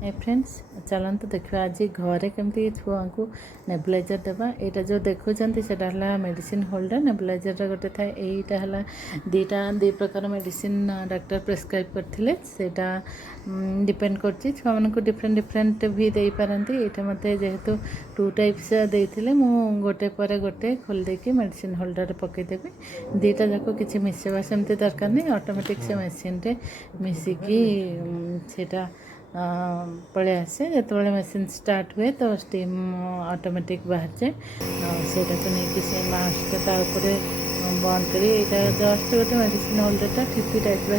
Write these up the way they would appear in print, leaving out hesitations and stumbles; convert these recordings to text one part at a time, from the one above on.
ए friends चलते देखा आज घरे केमती छुआ को नेबुलाइजर देवा यहाँ जो देखुं से मेडिसिन होल्डर नेबुलाइजर गोटे थाए यहाँ दीटा दी प्रकार मेडिसिन डॉक्टर प्रेस्क्राइब करते डिपेंड कर छुआ मान डिफरेंट डिफरेंट भी दे पारती ये मत जेहेतु 2 टाइप्स देते गोटे पर गोटे खोल देकी मेडिसिन होल्डर पकईदेवी दीटा जाक किसी मिसेवा सेमती दरकार नहीं ऑटोमेटिक से मशीन रे मिसिकी सेटा पड़े आसे जो मशीन स्टार्ट हुए तो स्टीम ऑटोमेटिक बाहर जाए से नहीं से मास्क बंद कर जस्ट गोटे मेडिसिन होल्डरटा 50 टाइप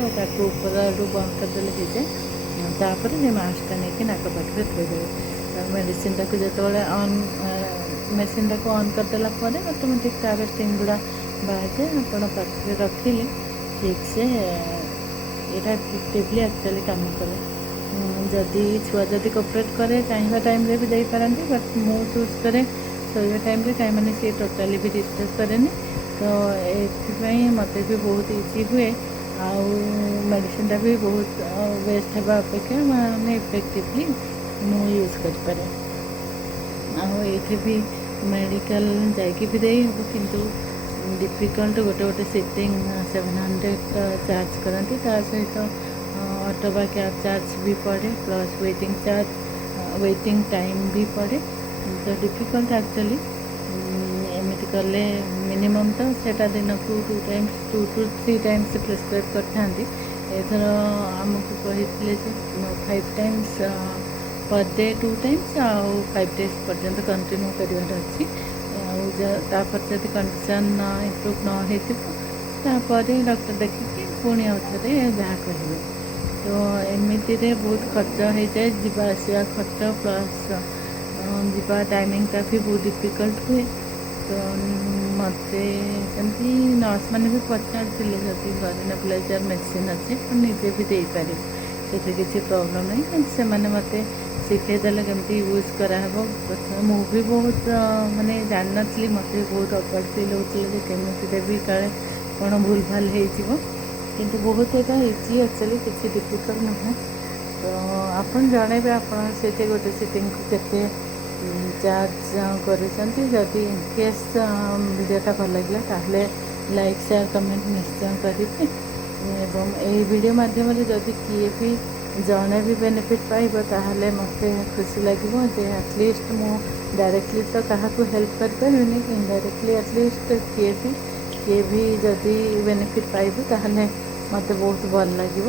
होता है तो ऊपर बंद करदे हो जाए तापर से मास्कटा नहीं नाक पाखे थोदेवे मेडिसिन टाक जो ऑन मेसीन टाक ऑन करदेला ऑटोमेटिक तार स्टीम गुड़ा बाहर जाए आप पाखे रखिले ठीक से यहाँ इफेक्टिवली एक्चुअली काम करे जदि छुआ जदि कोऑपरेट करे चाहिए टाइम रे भी दे पारती बट मु चूज करे सोया टाइम रे कहीं मैंने सी टोटाली भी डिस्टर्ब करे तो ये मत भी बहुत इजी हुए आउ मेडिसिन भी बहुत वेस्ट होगा अपेक्षा मैंने इफेक्टिवली मु यूज कर भी मेडिकल जाकि भी दे किंतु डिफिकल्ट गोटे गोटे सिटिंग 700 चार्ज करती सहित ऑटो बा कैब चार्ज भी पड़े plus waiting charge waiting time भी पड़े तो डिफिकल्ट एक्चुअली एमती कले मिनिमम तो सेटा दिन को 2 to 3 टाइम्स प्रेस्क्राइब करते एथर आमको कहते 5 टाइम्स पर डे 2 टाइम्स आउ 5 डेज पर्यंत कंटिन्यू करार अच्छी आपर जब कंडीशन इम्प्रूव न हो डॉक्टर देखिए पुणी आउे जहाँ कहे तो एमती बहुत खर्च हो जाए जावासवा खर्च प्लस जावा टाइमिंगटा भी बहुत डिफिकल्ट हुए तो मत एमती नर्स मैंने भी पचार जदि घर नेबुलाइजर मेडिसिन अच्छे तो निजे भी दे पारे से किसी प्रॉब्लम नहीं से मैंने मत शिखेदेले केमती यूज कराहब मु भी बहुत माने जान नी मत बहुत अकवर्ड फिल होते केमी देवी काले कौन भूल भाल हो किंतु बहुत यहाँ इजी एक्चुअली किसी डिफिकल्ट नुहे तो आपन जनइबे आपन से गोटे सिटिंग को केते चार्ज करी इनकेस वीडियोटा भल लगे ताहले लाइक शेयर कमेंट निश्चय करेंगे एवं ये वीडियो माध्यम जदि किए भी जड़े भी बेनिफिट पाइब ताहले मत खुशी लगे जे एटलिस्ट मु डायरेक्टली तो क्या हेल्प करें इनडायरेक्टली एटलिस्ट किए भी जदि बेनिफिट पाइब ताहले मत बहुत भल लगे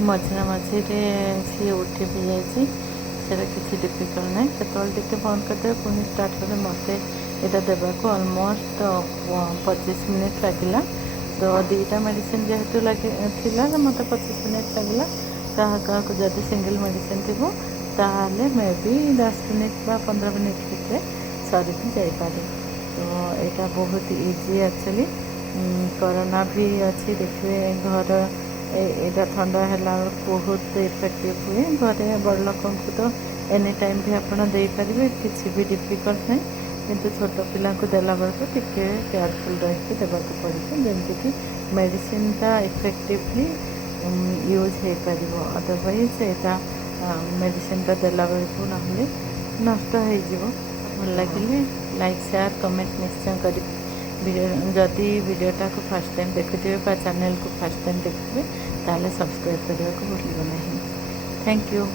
मझे मझे सी उठी भी जाए सेटा किसी डिफिकल्ट ना केतल टे बंद करदे पुणी स्टार्ट कर मत यहाँ देवाक अलमोस्ट 25 मिनिट लगे तो दीटा मेडिसिन जेहेतु लगे मत 25 मिनिट लगे क्या जदि सिंगल मेडिसिन थी ताहले मे बी 10 मिनिट बा 15 मिनिट भितर सरी भी जापे तो यहाँ बहुत इजी एक्चुअली कोरोना भी अच्छी देखिए घर यहाँ ठंडा है बहुत इफेक्टिव हुए घरे बड़ लोक तो एनी टाइम भी आपड़ दे पारे किसी भी डिफिकल्ट ना किंतु छोट पिला देला बेलू टी केयरफुल रही देवाक पड़े जमीक मेडिसिनटा इफेक्टिवली यूज हो पार अदरवाइज यहाँ मेडिसिनटा देला बेलू ना नष्ट हो भल लगे लाइक शेयर कमेंट निश्चय करें जदि वीडियोटा को फर्स्ट टाइम देखुए चैनल को फर्स्ट टाइम देखिए ताले सब्सक्राइब करने को भूलिए नहीं। Thank you.